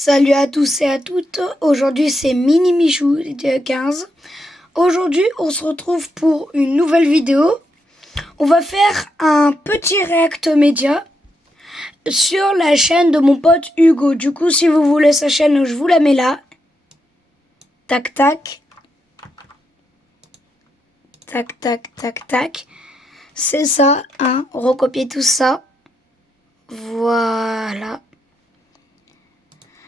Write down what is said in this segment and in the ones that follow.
Salut à tous et à toutes, aujourd'hui c'est Mini Michou de 15. Aujourd'hui on se retrouve pour une nouvelle vidéo. On va faire un petit React Média sur la chaîne de mon pote Hugo. Du coup si vous voulez sa chaîne, je vous la mets là. Tac tac. Tac tac tac tac. C'est ça, hein, recopier tout ça. Voilà.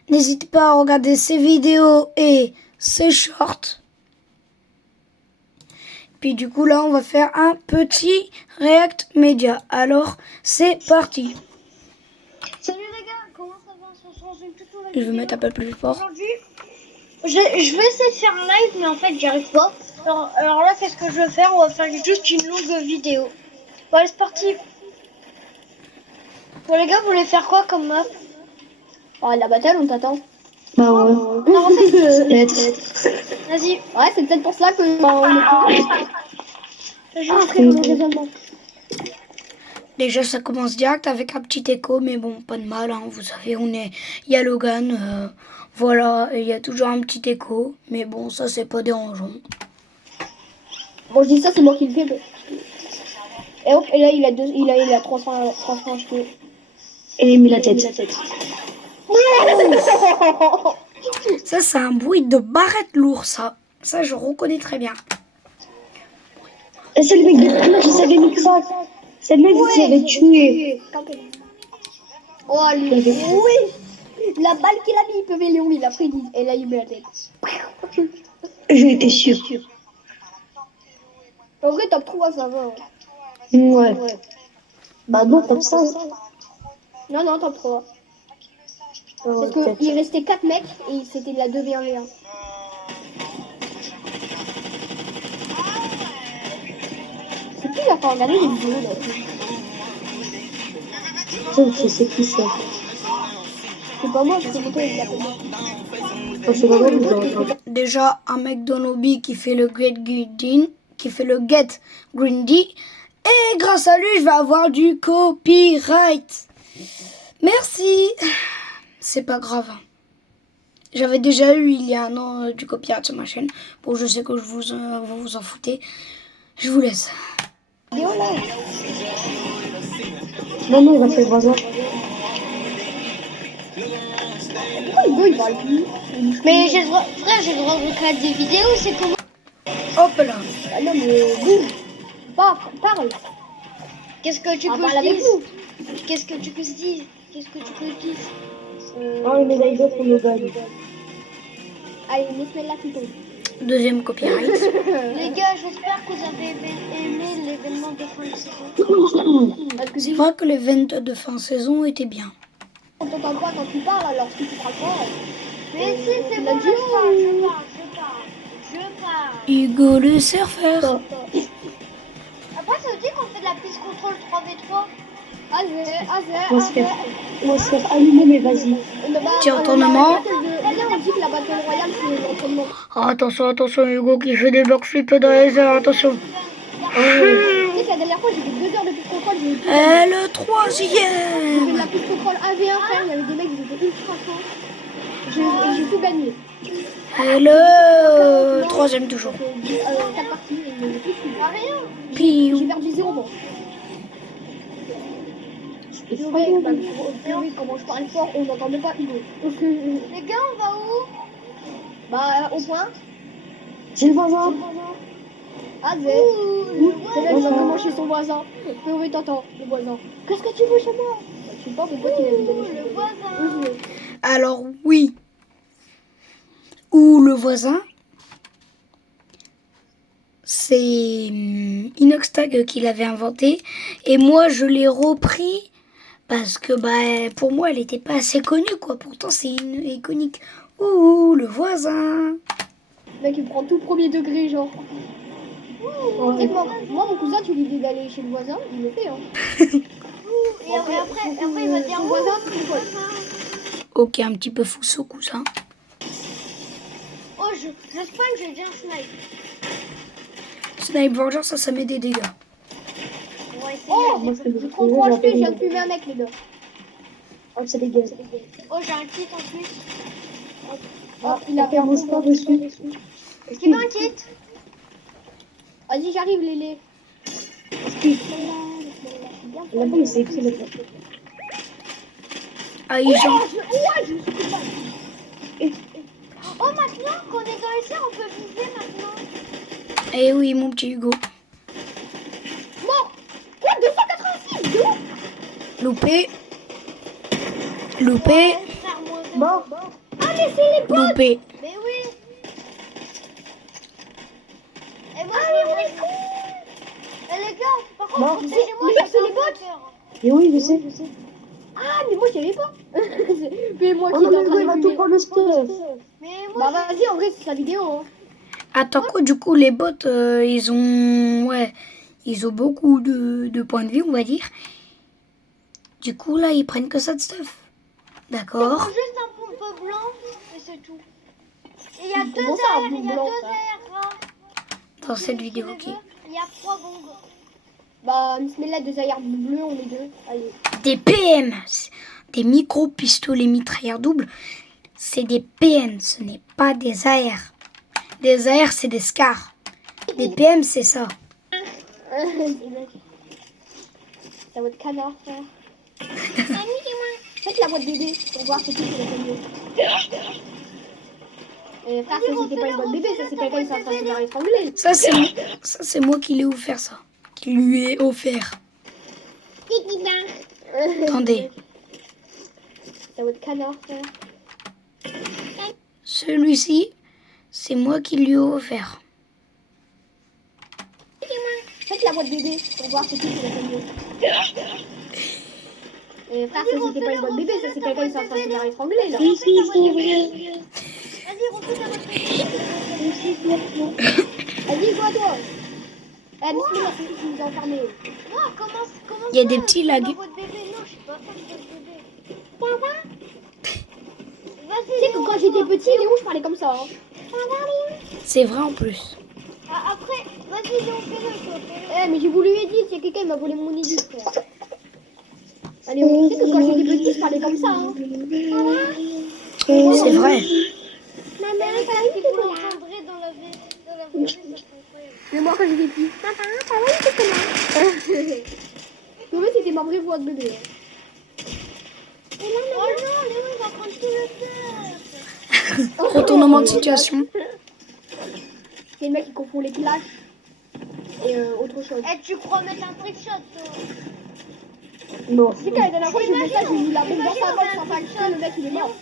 N'hésitez pas à regarder ces vidéos et ces shorts. Puis du coup là on va faire un petit React Média. Alors c'est parti. Salut les gars, comment ça va? On se retrouve une toute nouvelle Je vais vidéo. mettre un peu plus fort. Aujourd'hui, je vais essayer de faire un live, mais en fait j'y arrive pas. Alors là, qu'est-ce que je vais faire? On va faire juste une longue vidéo. Bon allez, c'est parti. Bon les gars, vous voulez faire quoi comme map? Oh, la battle, on t'attend. Bah ouais. Non, en fait, vas-y. Ouais, c'est peut-être pour ça que on est Je ferai mon raisonnement. Déjà ça commence direct avec un petit écho, mais bon pas de mal, hein, vous savez il y a Logan, voilà, il y a toujours un petit écho, mais bon ça c'est pas dérangeant. Bon, je dis ça, c'est moi qui le fais. Et hop, et là, il a 300 HP. Et il met la tête. Ça c'est un bruit de barrette lourd, ça je reconnais très bien. Et c'est le mec de Crack, je savais mis Crack. C'est le mec qui avait tué. Oh, lui, oui. La balle qu'il a mis, il peut Léon, il a pris 10. Et là, il met la tête. J'étais sûr. En vrai, top 3, ça va. Ouais. Bah non, comme ça. Non, top 3. Parce Peut-être. qu'il restait 4 mecs et c'était de la 2v1v1. C'est qui qui a pas regardé les vidéos là? Je sais qui c'est. C'est pas moi, c'est toi qui l'a fait. Oh, c'est vraiment bizarre. Déjà un mec dans lobby qui fait le get greedy, et grâce à lui je vais avoir du copyright. Merci. C'est pas grave. J'avais déjà eu il y a un an du copyright sur ma chaîne. Bon, je sais que vous vous en foutez. Je vous laisse. Vidéo là. Non, il va faire voisin. Pourquoi Hugo il parle plus? Mais j'ai le droit, frère, j'ai le droit de regarder des vidéos, c'est comment? Hop là. Ah non, mais bouge. Parle. Qu'est-ce que tu Ah, peux parle se avec dire? nous. Qu'est-ce que tu peux se dire? Qu'est-ce que tu peux se dire? Non, il met la pour le gagne. Allez, mets-la plutôt. Deuxième copyright. Les gars, j'espère que vous avez aimé l'événement de fin de saison. Parce que C'est vrai que les ventes de fin de saison étaient bien. on t'entend pas quand tu parles, alors si tu parles pas. Mais si, c'est la bon, duo. je parle. Hugo le surfeur. Après, ça veut dire qu'on fait de la piste contrôle 3v3. On va se faire allumer, mais vas-y. Petit retournement. On dit que la bataille royale, c'est l'entraînement. Attention, Hugo qui fait des backflips dans les airs, attention. Tu sais que la dernière fois, j'ai fait 2 heures de piste contrôle. Et le J'ai fait troisième. de la piste contrôle 1v1, frère. Il y avait des mecs qui étaient ultra forts. J'ai tout gagné. Et le troisième toujours. 4 parties et j'ai tout fini. Rien. Puis J'ai perdu 0 bon. Purée, comment je parle fort, on n'entend même pas Hugo. Les gars, on va où? Bah, au point. J'ai le voisin. Ah, Zé. C'est là, il va vraiment chez son voisin. Purée, t'entends, le voisin. Qu'est-ce que tu veux chez moi? Je sais pas, mon pote, il a dit d'aller chez Le voisin. alors oui. Ou le voisin. C'est Inoxtag qui l'avait inventé. Et moi je l'ai repris. Parce que pour moi elle était pas assez connue quoi. Pourtant c'est une iconique. Ouh le voisin. Le mec, il prend tout premier degré, genre. Tu sais que moi, mon cousin, tu lui dis d'aller chez le voisin, il le fait, hein. Et après, il va dire son où? voisin, c'est quoi? Ok, un petit peu fou ce cousin. Oh, je spawn, j'ai déjà un snipe. Snipe Vengeance, ça met des dégâts. On va essayer. Oh, Moi, ce que j'ai je 33 fais, HP, je viens de fumer un mec, les gars. Oh, c'est dégueulasse. Oh, j'ai un kit en plus. Hop, il a fait un mon sport dessus. Ce qui m'inquiète. Vas-y, j'arrive, Lélé. La bombe, c'est écrit le temps. Ah, ils ont... Ouais, je me suis fait mal. Oh, maintenant qu'on est dans les serres, on peut viser maintenant. Eh oui, mon petit Hugo. Mort. Quoi, 286 de ouf. Loupé. Loupé. Faire moins zéro. Bon, Ah, mais c'est les bots. Loupé. Mais oui. Et moi, je vais Eh les gars, par contre, Bon. protégez-moi, Mais j'ai c'est pas les bots. peur. mais oui, je sais. Ah, mais moi, j'y avais pas. Mais moi Oh qui non, étais en mais train il va de tout fumer. prendre le stuff. Mais moi, Bah, vas-y, en vrai, c'est sa vidéo. Hein. Attends quoi, du coup, les bots, ils ont... Ouais, ils ont beaucoup de points de vie, on va dire. Du coup, là, ils prennent que ça de stuff. je D'accord. prends juste un pompe blanc et c'est tout. Et il y a deux Comment ça, un airs, il y a blanc, deux ça airs là. Dans cette Qui vidéo, les ok. veut Il y a 3 bombes. Bah, Bismillah, deux ailleurs bleus, on est deux. Allez. Des PM, des micro-pistolets mitrailleurs doubles, c'est des PM, ce n'est pas des AR. Des AR, c'est des SCAR. Des PM, c'est ça. C'est votre canard, frère. Faites la voix de bébé pour voir c'est qui qui l'a fait mieux. Et frère, ça c'était pas une voix de bébé, ça c'est quelqu'un qui est en train de se faire étrangler. Ça, c'est moi qui l'ai offert, ça. Qui lui ai offert. Attendez. C'est votre canard, frère. Celui-ci, c'est moi qui lui ai offert. Faites la voix de bébé pour voir c'est qui l'a fait mieux. Et frère, ça c'était pas une voix de bébé, ça c'est quelqu'un qui est en train de se faire étrangler là. Vas-y, refais ta voix de bébé. Vas-y, go à toi. Eh, Bismillah, c'est qui qui nous a enfermés. Non, comment Il y a ça, des petits c'est lags. pas votre bébé. Non, je sais pas faire votre bébé. Vas-y, Tu sais que quand j'étais petit, Léon, je parlais comme ça. Hein. C'est vrai en plus. Après, vas-y, Léon, fais-le, toi, fais-le. Eh, mais j'ai voulu edit, il y a quelqu'un qui m'a volé mon edit, frère. Allez, on sait que quand j'étais petit, je parlais comme ça. Hein. C'est vrai. Mais les gars, si vous l'entendrez dans la vraie vie, ça serait incroyable. Mais moi, quand j'étais petit. Mais moi, c'était ma vraie voix de bébé. Hein. Oh non, Léon, il va prendre tout le temps. Retournement de situation. C'est le mec qui confond les clashs et autre chose. Eh, tu crois mettre un trick shot, toi? Non. Tu sais qu'à la dernière fois, j'ai fait ça, j'ai mis la bombe dans sa poche sans faire exprès, le mec il est mort.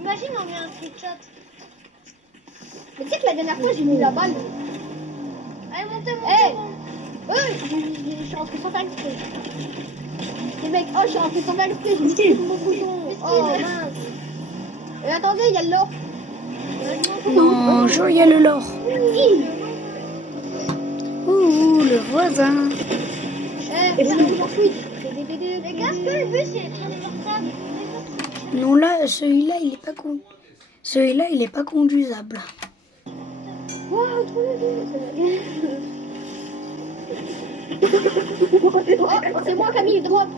Imagine, on met un trick shot. Mais tu sais que la dernière fois, j'ai mis la balle. Allez, montez, Eh. Je suis rentré sans faire exprès. Les mecs, oh, je suis rentré sans faire exprès, j'ai mis tout mon bouton. Oh mince. Et attendez, il y a de l'or. Non, il y a le lore. Ouh, le voisin. Eh, on est en Switch. Les gars, est-ce que le bus il est transportable? Non, là, celui-là, il est pas con. Celui-là, il est pas conduisable. Waouh, trop bien. Oh, c'est moi qui ai mis le drop.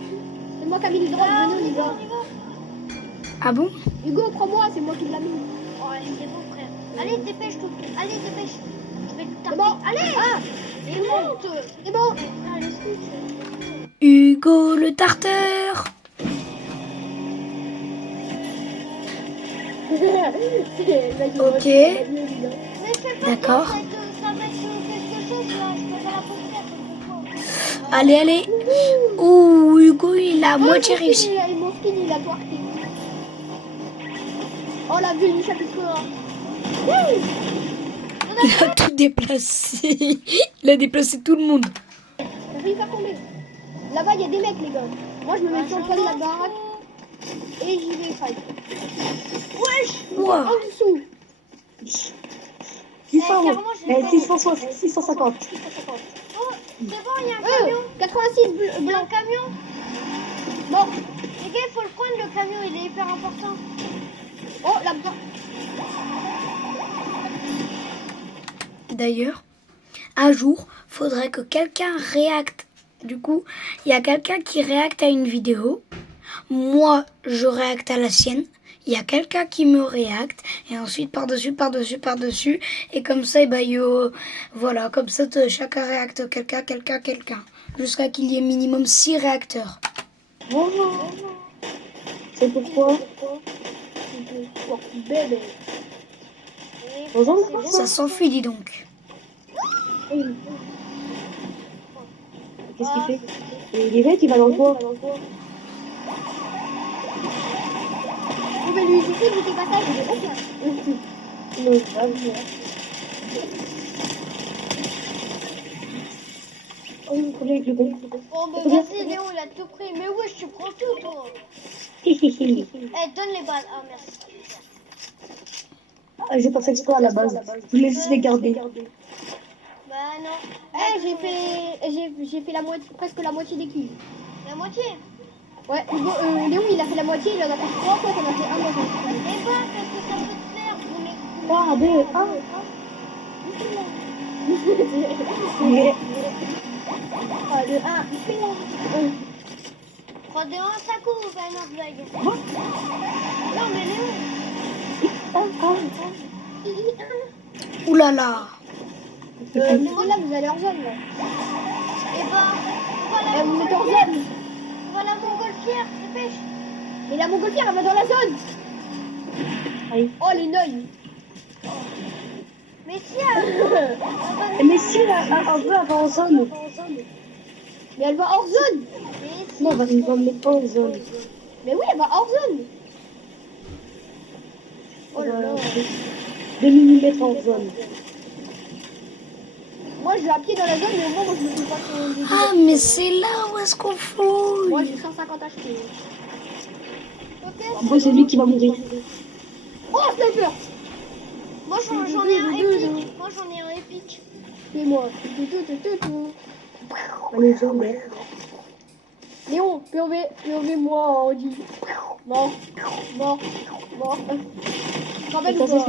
C'est moi qui ai mis le drop. Venez, on y va. Ah bon? Hugo, prends-moi, c'est moi qui l'ai mis. Oh, allez, c'est bon, frère. Allez, dépêche, tout. Allez, dépêche. Je vais te C'est taper. bon. Allez. Ah, Et monte. c'est bon. Allez, switch. Hugo le tarteur. Ok. Mais fais pas D'accord. ça va être quelque chose là. Je peux pas la poster. Allez, allez. Ouh, Hugo, il a à moitié réussi. Mon skin, il a twerké. Oh, la ville du chapitre 1. Il a tout déplacé. Il a déplacé tout le monde. On va y faire tomber. Là-bas, il y a des mecs, les gars. Moi, je me mets sur le coin de la baraque. Et j'y vais fight. Wesh. Wow. En dessous. 600 carrément, j'ai euros. pas- 650. 650. Oh, c'est bon, il y a un camion. 86 Il y a blanc. un camion. Bon. Les gars, il faut le prendre, le camion. Il est hyper important. Oh, là-bas. D'ailleurs, un jour, faudrait que quelqu'un réacte. Du coup, il y a quelqu'un qui réacte à une vidéo. Moi, je réacte à la sienne. Il il y a quelqu'un qui me réacte et ensuite par-dessus. Et comme ça, voilà, comme ça, chacun réacte quelqu'un. Jusqu'à qu'il y ait minimum 6 réacteurs. Bonjour. C'est pourquoi? Bébé. Bonjour. Ça s'enfuit, dis donc. Qu'est-ce qu'il fait? Il est bête, il va dans le toit. Vous pouvez lui jeter du passage, il est aucun. Non, pas bien. Oh, mon collègue, le bon. Bon, bah vas-y, Léon, il a tout pris. Mais wesh, tu prends tout, toi. Eh, donne les balles. Ah, merci. Ah, j'ai pas fait exprès à la base. Je voulais juste les garder. Bah non. Eh, j'ai fait presque la moitié des kills. La moitié. Ouais, Léon, il a fait la moitié, il en a fait 3 fois, t'en as fait un moitié. Eh bah, qu'est-ce que ça peut te faire? 3, 2, 1. Ah, le 1, 3, 2, 1, ça couvre. Bah non, blague. Non, mais Léon. Ouh là là. mais moi là, vous allez hors zone, là. Eh bah, voilà Vous êtes hors zone. Voilà mon montgolfière, dépêche. Mais la montgolfière, elle va dans la zone. Aïe. Oh, les neuils. Mais si, Mais si, là, un peu avant en zone. Mais elle va hors zone. mais si. Non, on va me mettre pas en zone. Mais oui, elle va hors zone. Oh là là. 2 mm en zone. Moi, je vais à pied dans la zone, mais au moins, moi, je me fais pas trop. Ah, mais c'est là où est-ce qu'on fouille. Moi, j'ai 150 HP. Ok. Après, c'est lui qui va mourir. Oh, sniper. Moi j'en ai un épique. Moi j'en ai un épique. Et moi. Allez, zone, ouais. Léon, POV, moi, on dit. Mort. Tu te rappelles ou pas?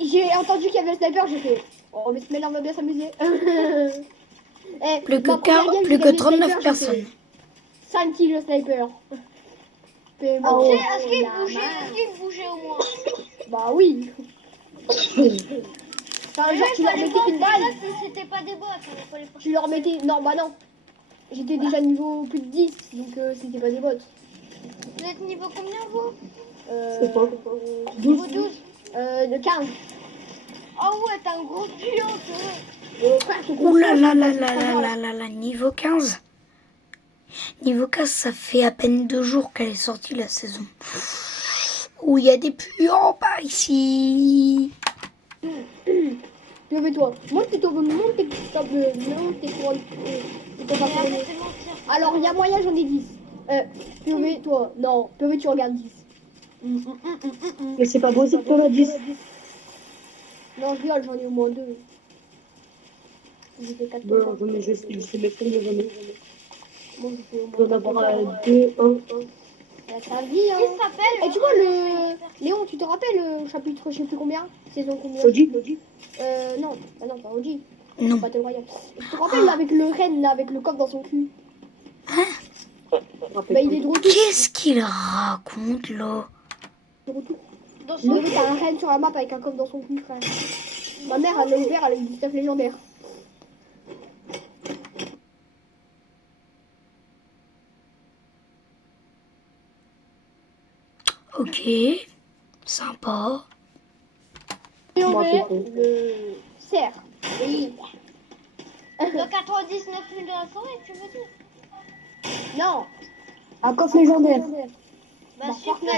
J'ai entendu qu'il y avait le sniper, j'ai fait. Oh, mais ce mec-là va bien s'amuser. Plus que 39 personnes. 5 kills le sniper. Ok, est-ce qu'il bougeait au moins? Bah oui. Enfin, genre, tu leur mettais une balle. C'était pas des bots, Tu leur mettais. Non, bah non. J'étais déjà niveau plus de 10, donc c'était pas des bots. Vous êtes niveau combien vous? C'est pas. Niveau 12. De 15. Ah ouais, t'as un gros pion, toi. Ouh là là là là là là là là, niveau 15. Niveau 15, ça fait à peine 2 jours qu'elle est sortie la saison. Où il y a des puants par ici. Lève-toi. Monte tes Alors, il y a moyen, j'en ai 10. Lève-toi. Non, POV, tu regardes 10. Mais c'est pas possible qu'on a 10. Non, je rigole, j'en ai au moins 2. J'ai fait 4 Bon, mais je sais même pas le donner. Moi, j'ai fait au On moins doit en avoir 2, 1. ta vie, hein. Qui s'appelle? Et tu vois, Léon, tu te rappelles le chapitre, je sais plus combien? Saison combien? Oji. Non. Ah non, pas Oji. Non. Battle Royale. Tu te rappelles, là, avec le renne, là, avec le coffre dans son cul? Bah, il est de retour. Qu'est-ce qu'il raconte là? De retour. Dans son Mais oui, t'as un renne sur la map avec un coffre dans son cul, frère. Ma mère, elle l'a ouvert, elle a eu du stuff légendaire. Ok, sympa. Et on Moi, met c'est con. le cerf. Oui. Le 99 000 de la forêt, tu veux dire? Non. Un coffre légendaire. Bah Bah, super.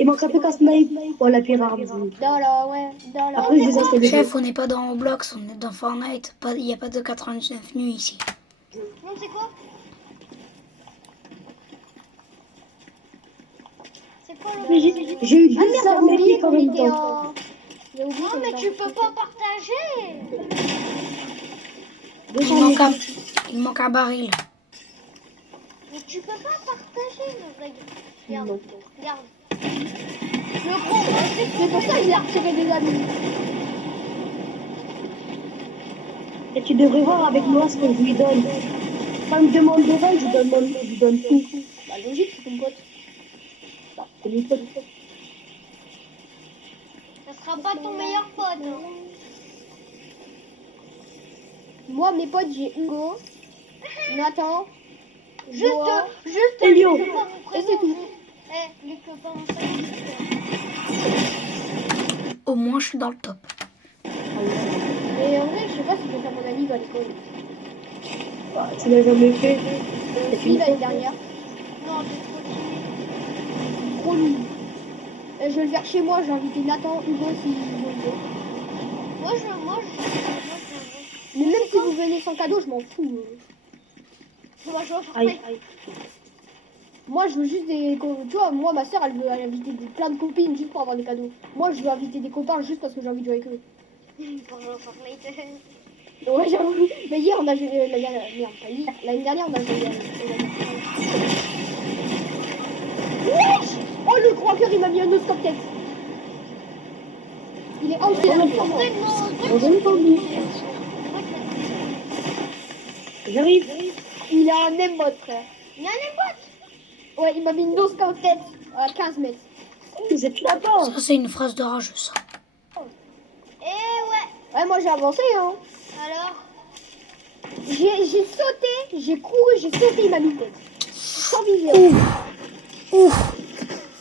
Il manquerait plus qu'un snipe pour la pire arme. Dans la, ouais. Dans la. Après, je les installe. Chef, on n'est pas dans Roblox, on est dans Fortnite. Il n'y a pas de 99 nuits ici. Non, c'est quoi? C'est quoi le... J'ai eu Ah 2 merde, armes j'ai oublié épiques en qu'on même était temps. en... J'ai oublié Non, qu'on mais était tu en- peux pas partager. Il manque un baril. Mais tu peux pas partager, le blague. Regarde, Non. regarde. Le combat, C'est pour ça que j'ai retiré des amis. Et tu devrais voir avec moi ce que je lui donne. Quand il me demande de run, je lui donne tout. Bah logique, c'est ton pote. C'est lui pote. Ça sera pas ton meilleur pote. Hein. Moi, mes potes, j'ai Hugo, Nathan, Juste, Joa. juste, Elio. Luc, pas mon Et c'est prénom. tout. Eh, Luc, pas mon prénom. Au moins, je suis dans le top. Mais en vrai, je sais pas si je vais faire mon anniv à l'école. Ah, tu l'as jamais fait. Si, l'année dernière. Non, t'es trop timide. Trop nul. Je vais le faire chez moi, j'ai invité Nathan, Hugo si vous voulez. Moi, Mais même si vous venez sans cadeau, je m'en fous. je vais faire Aïe. Moi, je veux juste des... Tu vois, moi, ma soeur, elle veut inviter plein de copines juste pour avoir des cadeaux. Moi, je veux inviter des copains juste parce que j'ai envie de jouer avec eux. pour jouer au Fortnite. Ouais, j'avoue. Mais hier, on a joué... L'année dernière, on a joué... Wesh! Oh, le gros cœur, il m'a mis un oscope tête. Il est ancré dans le corps. On donne pas envie. J'arrive. Il a un aimbot, frère. Il y a un aimbot. Ouais, il m'a mis une oscope tête à 15 mètres. Vous êtes là-bas. Ça, c'est une phrase de rageux, ça. Eh ouais. Ouais, moi, j'ai avancé, hein. Alors, J'ai sauté, j'ai couru, j'ai sauté, il m'a mis une tête. Sans vision. Ouf.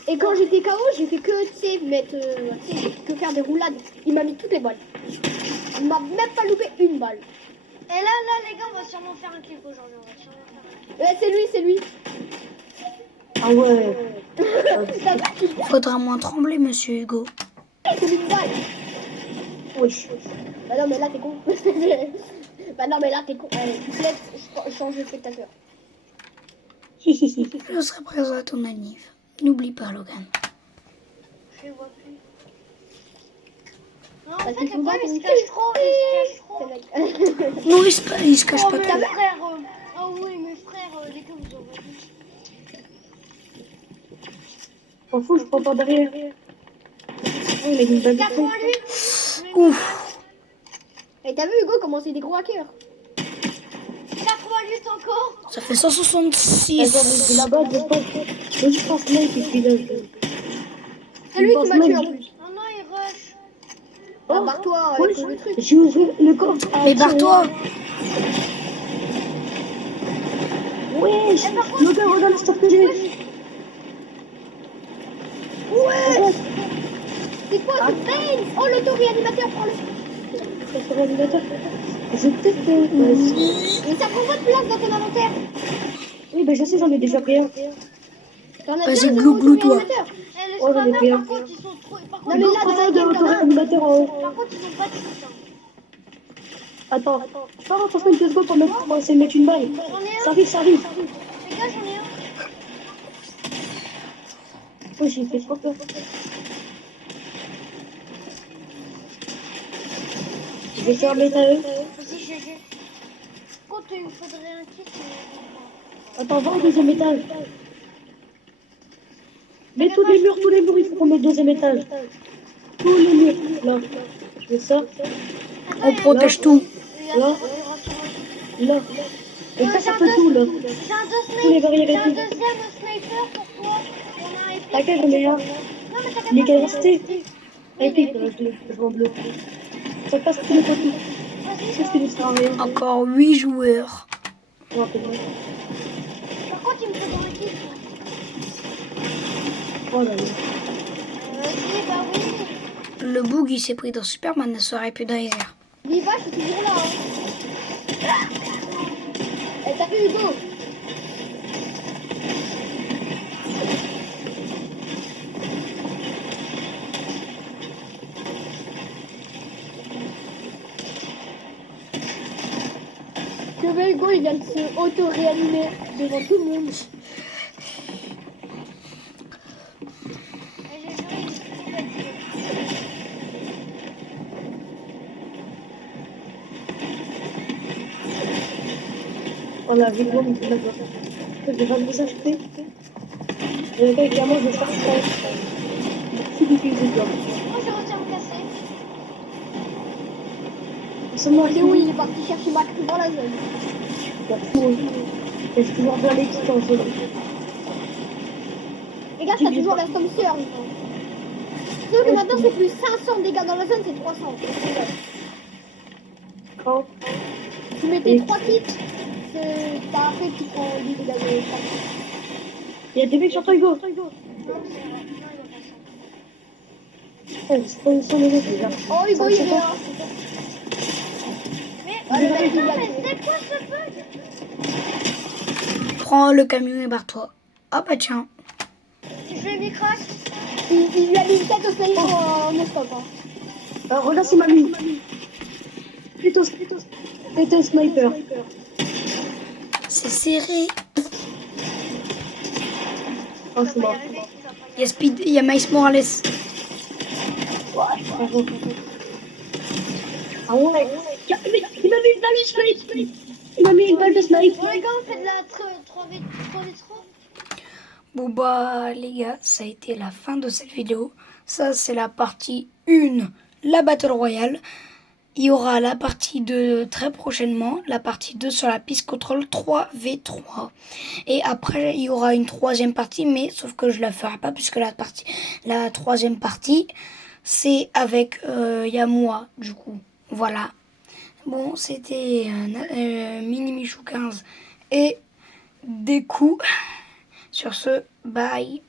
Et quand j'étais KO, j'ai fait que, tu sais, que faire des roulades. Il m'a mis toutes les balles. Il m'a même pas loupé une balle. et là, les gars, on va sûrement faire un clip aujourd'hui. On va sûrement faire un clip. Ouais, c'est lui, c'est lui. Ah ouais. T'as vu qu'il Faudra moins trembler, monsieur Hugo. a mis une balle. Wesh. Bah non, mais là, t'es con. Bah non, mais là, t'es con. Allez, tu te lèves, je change de spectateur. Je serai présent à ton anniv. N'oublie pas, Logan. Je les vois plus. Non, en Parce fait, qu'il les faut gars, pas ils se qu'on- cachent trop. Ils se cachent trop. C'est mec. Non, il se cache Oh, pas mes trop. frères. Oh oui, mes frères, les gars, vous aurez vu. M'en fous, je prends pas derrière. Oh, il a une balle. 88. Ouf. Et t'as vu, Hugo, comment c'est des gros hackers? 88 encore. Ça fait Attends, 166. mais là-bas, je pense là, il suffit de... C'est lui qui m'a tué en plus. Oh non, il rush. Ah, barre-toi avec le truc. J'ai ouvert le coffre. Mais barre-toi. Wesh. Le gars, regarde le stuff que j'ai. Ouais. C'est quoi ce brain? Oh, l'auto-réanimateur, prends-le. C'est l'animateur. Je vais peut-être... Et ça prend votre place dans ton inventaire. Oui, ben je sais, j'en ai déjà pris un. T'en as Vas-y, deux de glou-glou, toi. auto-réanimateur. Eh, les Oh, j'en ai pris spammers, un. par contre, ils sont trop. Par Non, contre, mais là, D'autres dans la de game, t'en as un. l'auto-animateur en haut. par contre, ils ont pas de cheat. Hein. Attends. Pars, attention, 2 secondes pour essayer de mettre une balle. J'en ai un. Ça arrive, ça arrive. Les gars, j'en ai un. Oh, j'ai fait trop peur. Je vais faire mettre à eux. Vas-y, GG. Par contre, il me faudrait un kit. Attends, va au deuxième étage. Mets tous les murs, il faut qu'on mette au deuxième étage. Tous les murs, là. Je fais ça, On protège tout. Il y a Là. là. Et casse un peu tout, là. J'ai un Tous les deux barrières J'ai et un tout. deuxième sniper pour toi. On a un épée. Laquelle j'en ai un? Non, mais t'as qu'à Les pas faire. restés. Épique, je vois en bleu. Ça casse tous les côtés. Vas-y, Qu'est-ce qui ne sert à rien? Encore 8 joueurs. Ouais, c'est vrai. par contre, il me faudrait un kit. Oh là là. Vas-y, bah oui. Le bug, il s'est pris dans Superman, ça aurait pu dans les airs. L'IVA, c'est toujours là. Hein. Eh, t'as vu, Hugo? Que veut Hugo, il vient de se auto-réanimer devant tout le monde. Et j'ai joué, il est trop fatigué. On a vu l'homme, il est là-bas. Je vais pas vous acheter. Le gars, évidemment, je vais faire ça. Merci d'utiliser le blanc. Moi, je retiens me casser. C'est moi, Il est où? Il est parti chercher Macri dans la zone. Et je toujours bien l'équipe en solo. Les dégâts, ça toujours reste comme surge. Sauf que maintenant, c'est plus 500 dégâts dans la zone, c'est 300. Quand Tu mets tes 3 kits, après tu prends 10 dégâts de chaque. il y a des mecs sur toi, Hugo. C'est pas une seule minute, déjà. Oh, Hugo, il est là. Mais c'est quoi ce bug? Prends le camion et barre-toi. Ah bah tiens. Je lui craque. Il lui a mis une tête au sniper en non-stop. Hein. Regarde, c'est mamie. Plutôt sniper. C'est serré. Oh, c'est mort. Il y a Speed, il y a Miles Morales. Ah ouais. Il m'a mis une balle de snipe. Il m'a mis une balle de snipe. Bon, les gars, on fait de la 3v3. Bon bah les gars, ça a été la fin de cette vidéo. Ça c'est la partie 1, la Battle Royale. Il y aura la partie 2 très prochainement, la partie 2 sur la piste contrôle 3v3. Et après il y aura une troisième partie, mais sauf que je la ferai pas puisque la troisième partie c'est avec Yamoua du coup. Voilà. Bon, c'était Mini Michou 15 et des coups. Sur ce, bye.